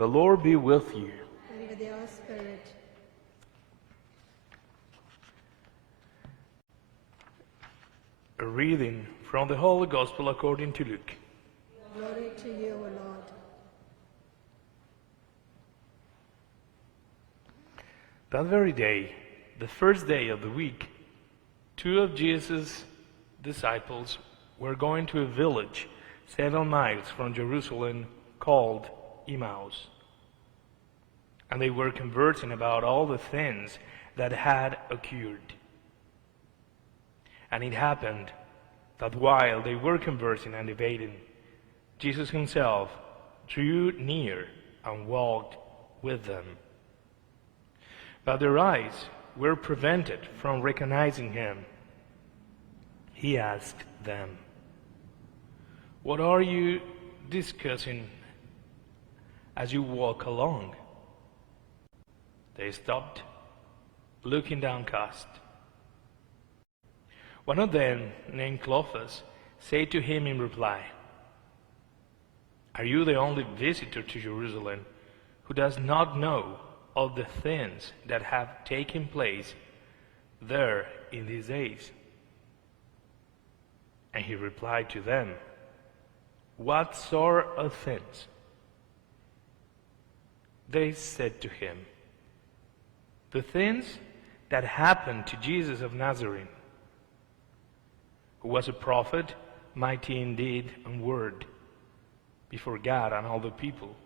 The Lord be with you. And with your spirit. A reading from the Holy Gospel according to Luke. Glory to you, O Lord. That very day, the first day of the week, 2 of Jesus' disciples were going to a village 7 miles from Jerusalem called Emmaus. And they were conversing about all the things that had occurred. And it happened that while they were conversing and debating, Jesus himself drew near and walked with them. But their eyes were prevented from recognizing him. He asked them, "What are you discussing as you walk along?" They stopped, looking downcast. One of them, named Lopez, said to him in reply, "Are you the only visitor to Jerusalem who does not know of the things that have taken place there in these days?" And he replied to them, "What sort of things?" They said to him, "The things that happened to Jesus of Nazareth, who was a prophet, mighty in deed and word, before God and all the people.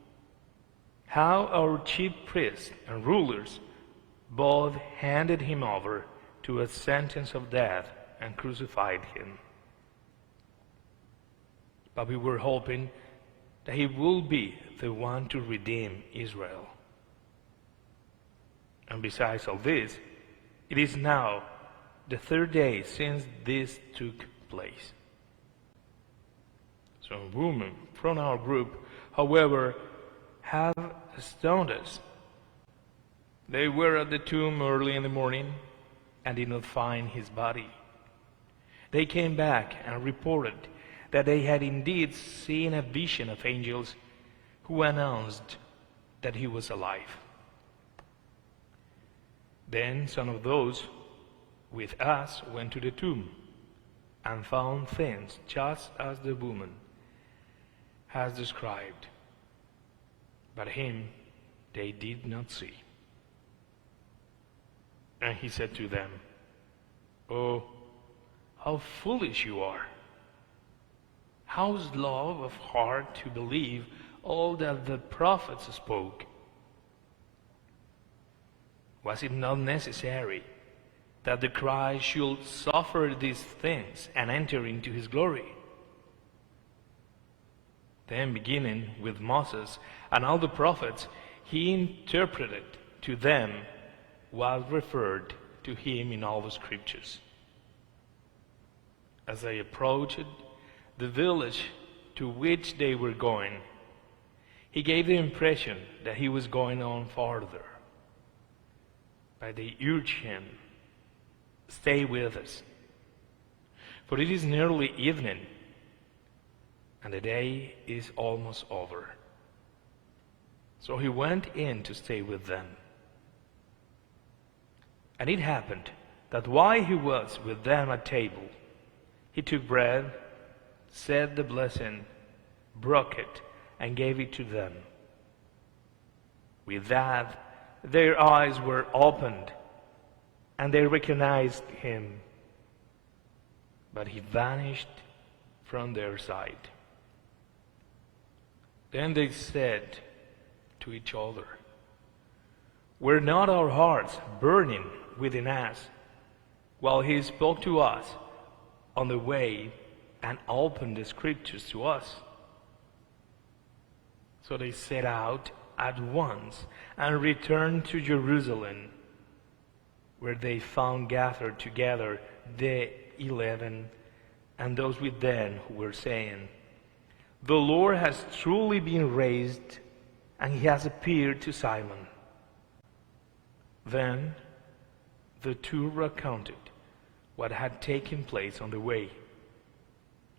How our chief priests and rulers both handed him over to a sentence of death and crucified him. But we were hoping that he would be the one to redeem Israel. And besides all this, it is now the 3rd day since this took place." Some women from our group, however, have astounded us. They were at the tomb early in the morning and did not find his body. They came back and reported that they had indeed seen a vision of angels who announced that he was alive. Then some of those with us went to the tomb and found things just as the woman has described, but him they did not see. And he said to them, "Oh, how foolish you are! How slow of heart to believe all that the prophets spoke. Was it not necessary that the Christ should suffer these things and enter into his glory?" Then, beginning with Moses and all the prophets, he interpreted to them what referred to him in all the scriptures. As they approached the village to which they were going, he gave the impression that he was going on farther. But they urged him, "Stay with us, for it is nearly evening, and the day is almost over." So he went in to stay with them. And it happened that while he was with them at table, he took bread, said the blessing, broke it, and gave it to them. With that, their eyes were opened, and they recognized him, but he vanished from their sight. Then they said to each other, "Were not our hearts burning within us while he spoke to us on the way and opened the scriptures to us?" So they set out at once and returned to Jerusalem, where they found gathered together the 11 and those with them who were saying, "The Lord has truly been raised, and he has appeared to Simon." Then the 2 recounted what had taken place on the way,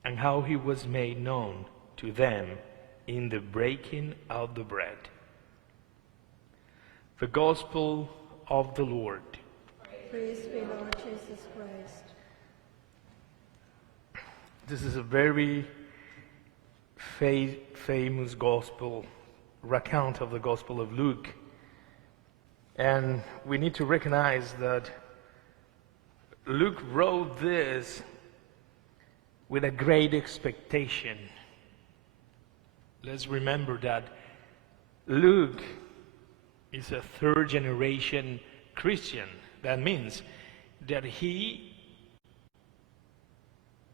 and how he was made known to them in the breaking of the bread. The Gospel of the Lord. Praise be, Lord Jesus Christ. This is a very famous gospel, recount of the Gospel of Luke. And we need to recognize that Luke wrote this with a great expectation. Let's remember that Luke is a third generation Christian. That means that he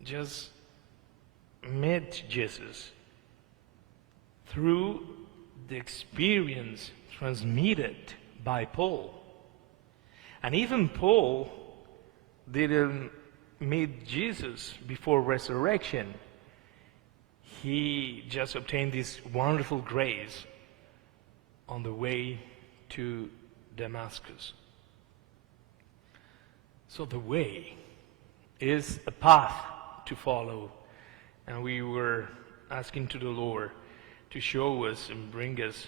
just met Jesus through the experience transmitted by Paul. And even Paul didn't meet Jesus before resurrection. He just obtained this wonderful grace on the way to Damascus. So the way is a path to follow, and we were asking to the Lord to show us and bring us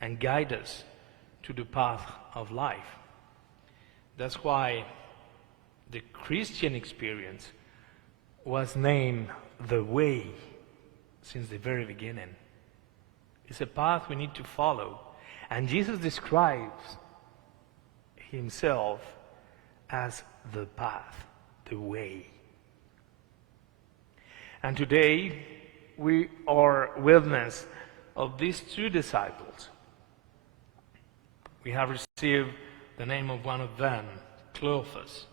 and guide us to the path of life. That's why the Christian experience was named the way since the very beginning. It's a path we need to follow. And Jesus describes himself as the path, the way. And today we are witness of these two disciples. We have received the name of one of them, Cleophas.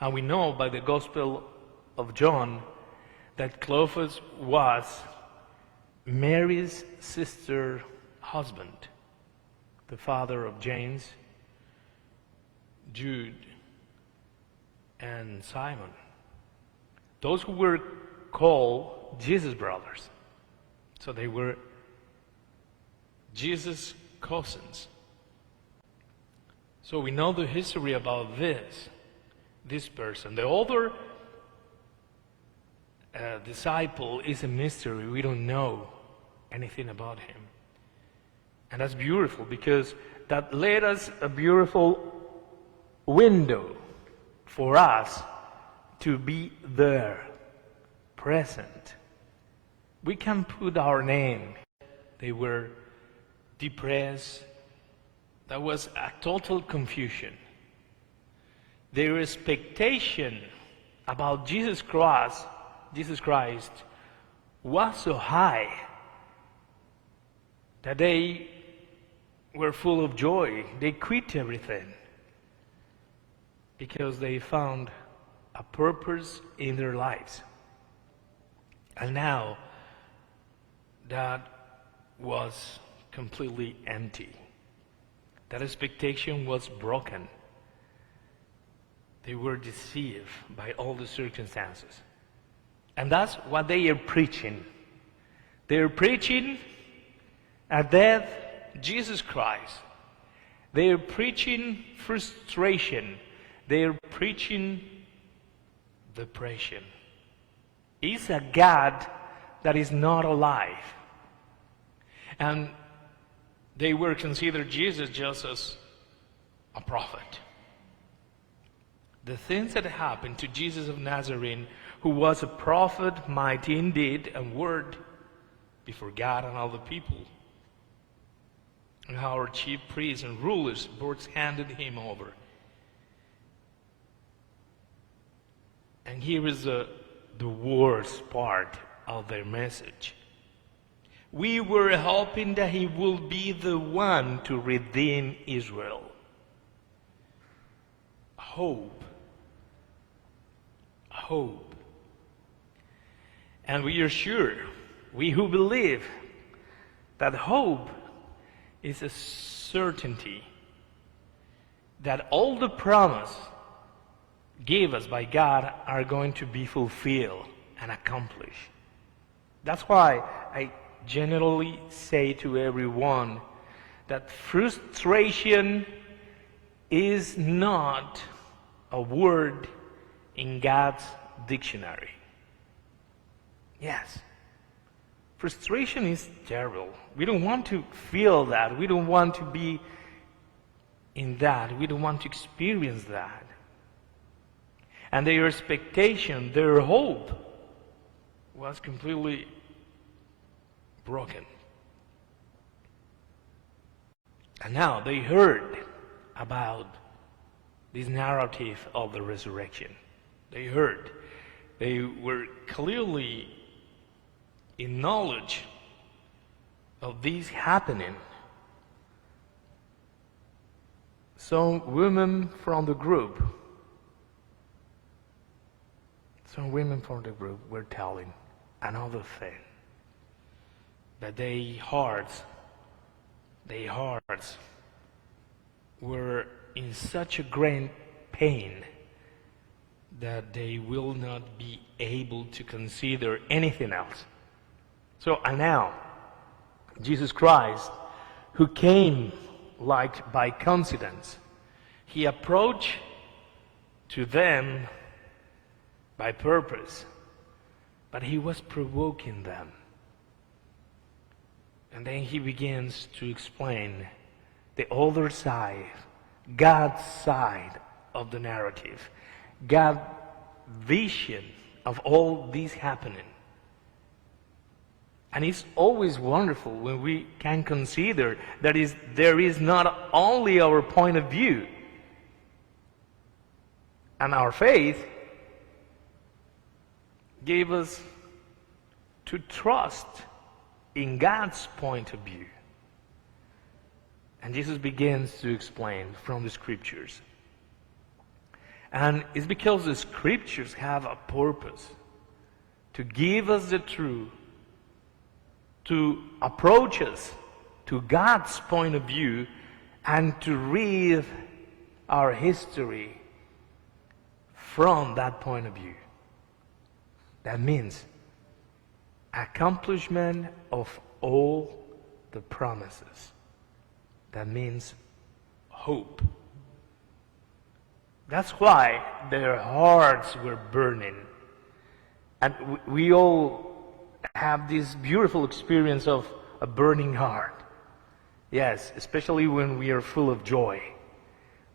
And we know by the Gospel of John that Cleophas was Mary's sister's husband, the father of James, Jude, and Simon. Those who were called Jesus' brothers. So they were Jesus' cousins. So we know the history about this person. The other disciple is a mystery. We don't know anything about him. And that's beautiful because that led us a beautiful window for us to be there, present. We can put our name. They were depressed. That was a total confusion. Their expectation about Jesus Christ was so high that they were full of joy. They quit everything because they found a purpose in their lives. And now that was completely empty. That expectation was broken. They were deceived by all the circumstances. And that's what they are preaching. They are preaching a death, Jesus Christ. They are preaching frustration. They are preaching depression. It's a God that is not alive. And they were considered Jesus just as a prophet. The things that happened to Jesus of Nazareth, who was a prophet, mighty in deed and word before God and all the people, and how our chief priests and rulers both handed him over. And here is the worst part of their message. We were hoping that he will be the one to redeem Israel. Hope. Hope. And we are sure, we who believe, that hope is a certainty that all the promise given us by God are going to be fulfilled and accomplished. That's why I generally say to everyone that frustration is not a word in God's dictionary. Yes, frustration is terrible. We don't want to feel that. We don't want to be in that. We don't want to experience that. And their expectation, their hope, was completely broken. And now they heard about this narrative of the resurrection. They heard. They were clearly in knowledge of this happening. Some women from the group were telling another thing, that their hearts were in such a great pain that they will not be able to consider anything else. So, and now, Jesus Christ, who came like by coincidence, he approached to them by purpose, but he was provoking them. And then he begins to explain the other side, God's side of the narrative, God's vision of all this happening. And it's always wonderful when we can consider that there is not only our point of view, and our faith gave us to trust in God's point of view. And Jesus begins to explain from the Scriptures. And it's because the Scriptures have a purpose to give us the truth, to approach us to God's point of view, and to read our history from that point of view. That means accomplishment of all the promises. That means hope. That's why their hearts were burning. And we all have this beautiful experience of a burning heart. Yes, especially when we are full of joy,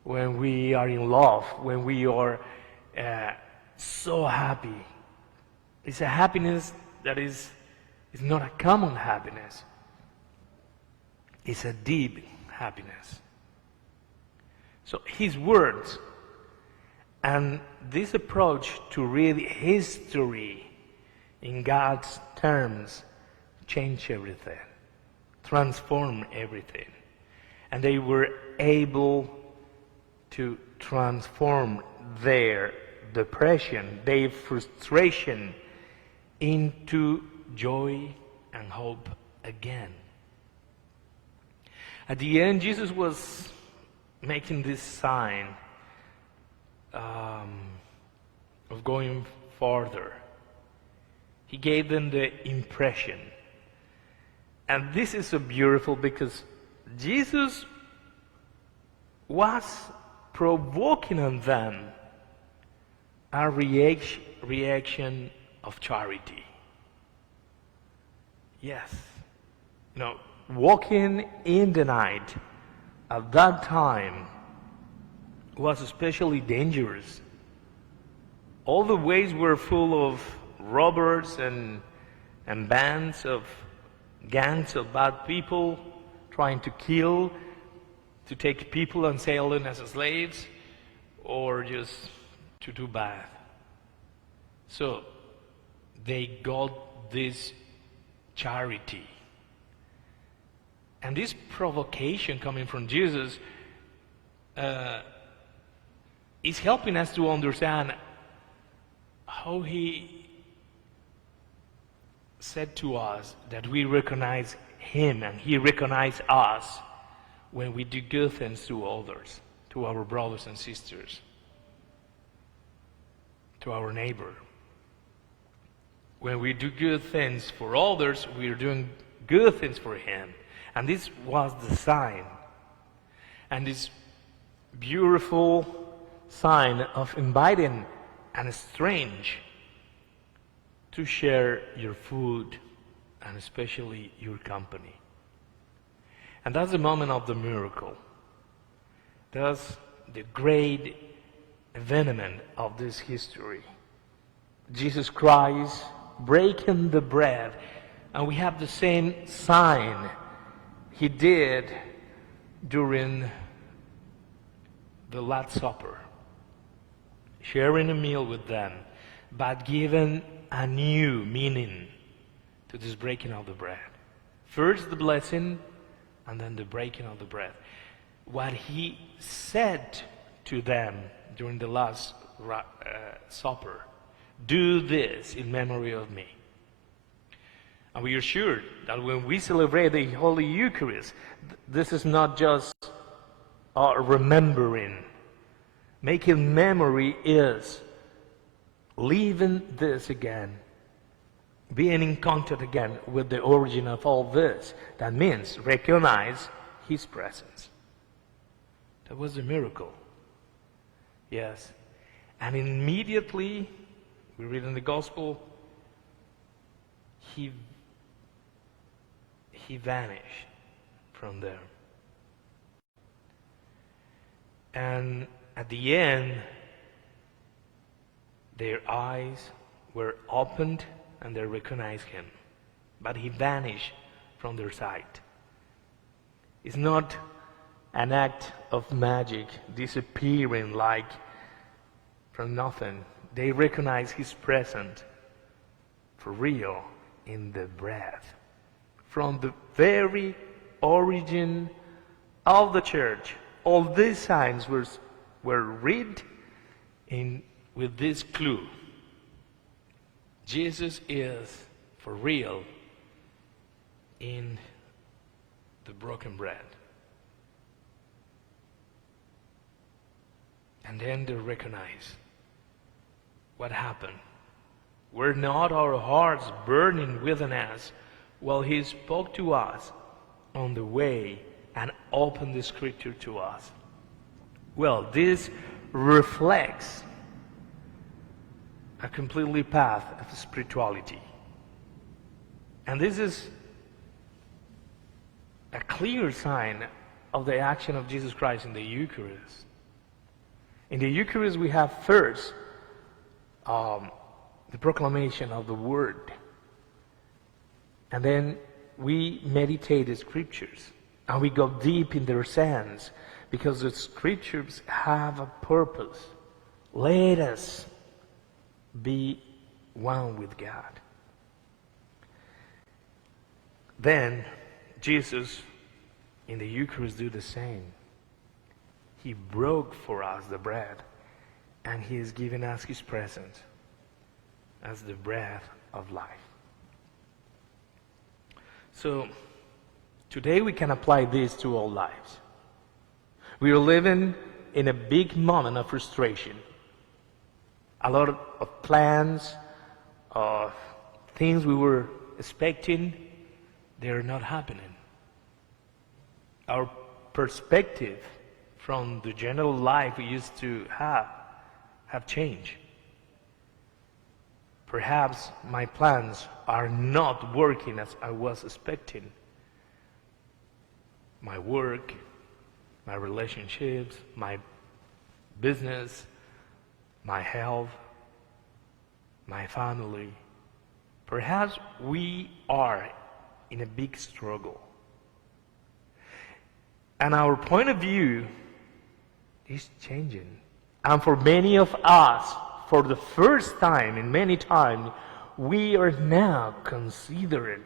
when we are in love, when we are so happy. It's a happiness that is not a common happiness. It's a deep happiness. So his words and this approach to read history in God's terms change everything, transform everything. And they were able to transform their depression, their frustration, into joy and hope again. At the end, Jesus was making this sign of going farther. He gave them the impression. And this is so beautiful because Jesus was provoking on them a reaction of charity. Yes. Walking in the night at that time was especially dangerous. All the ways were full of robbers and bands of gangs of bad people trying to kill, to take people and sell them as slaves, or just to do bad. So they got this charity. And this provocation coming from Jesus is helping us to understand how he said to us that we recognize him and he recognizes us when we do good things to others, to our brothers and sisters, to our neighbor. When we do good things for others, we are doing good things for him. And this was the sign. And this beautiful sign of inviting a stranger to share your food and especially your company. And that's the moment of the miracle. Thus, the great evenement of this history, Jesus Christ breaking the bread, and we have the same sign he did during the Last Supper, sharing a meal with them, but giving a new meaning to this breaking of the bread. First the blessing, and then the breaking of the bread. What he said to them during the Last Supper, do this in memory of me. And we are sure that when we celebrate the Holy Eucharist, this is not just remembering. Making memory is living this again, being in contact again with the origin of all this. That means recognize his presence. That was a miracle. Yes. And immediately, we read in the Gospel, he vanished from there. And at the end, their eyes were opened and they recognized him. But he vanished from their sight. It's not an act of magic, disappearing like from nothing. They recognize his presence for real in the bread. From the very origin of the church, all these signs were read with this clue. Jesus is for real in the broken bread. And then they recognize what happened. Were not our hearts burning within us while he spoke to us on the way and opened the scripture to us? Well, this reflects a completely path of spirituality. And this is a clear sign of the action of Jesus Christ in the Eucharist. In the Eucharist we have first the proclamation of the Word. And then we meditate the Scriptures. And we go deep in their sense because the Scriptures have a purpose. Let us be one with God. Then Jesus in the Eucharist do the same. He broke for us the bread, and he is giving us his presence as the bread of life. So today we can apply this to our lives. We are living in a big moment of frustration. A lot of plans, of things we were expecting, they are not happening. Our perspective from the general life we used to have changed. Perhaps my plans are not working as I was expecting. My work, my relationships, my business, my health, my family. Perhaps we are in a big struggle. And our point of view is changing. And for many of us, for the first time in many times, we are now considering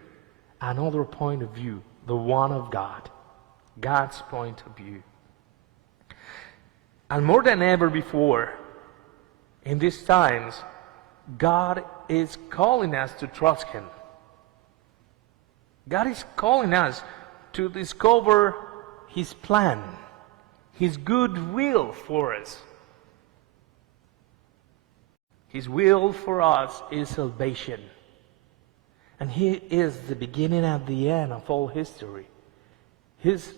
another point of view, the one of God, God's point of view. And more than ever before, in these times, God is calling us to trust Him. God is calling us to discover His plan, His good will for us. His will for us is salvation. And He is the beginning and the end of all history. He's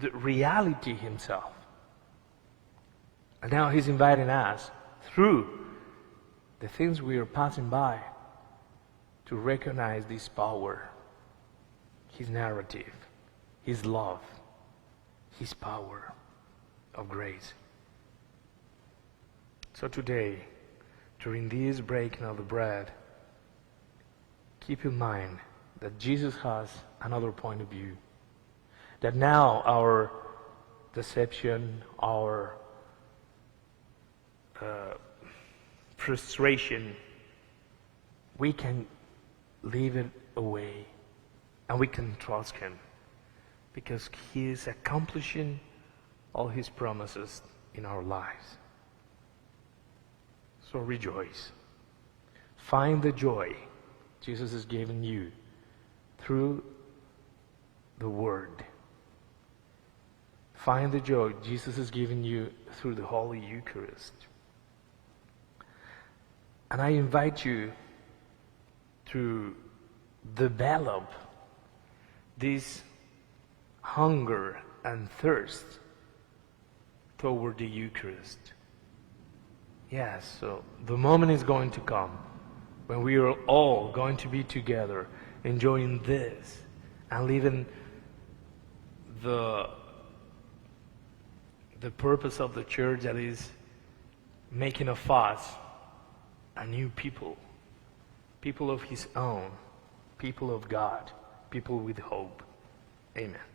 the reality Himself. And now He's inviting us through the things we are passing by to recognize this power, His narrative, His love, His power of grace. So today, during this breaking of the bread, keep in mind that Jesus has another point of view. That now our deception, our frustration, we can leave it away and we can trust Him because He is accomplishing all His promises in our lives. So rejoice. Find the joy Jesus has given you through the Word. Find the joy Jesus has given you through the Holy Eucharist. And I invite you to develop this hunger and thirst toward the Eucharist. Yes, so the moment is going to come when we are all going to be together enjoying this and living the purpose of the church, that is making of us a new people, people of His own, people of God, people with hope. Amen.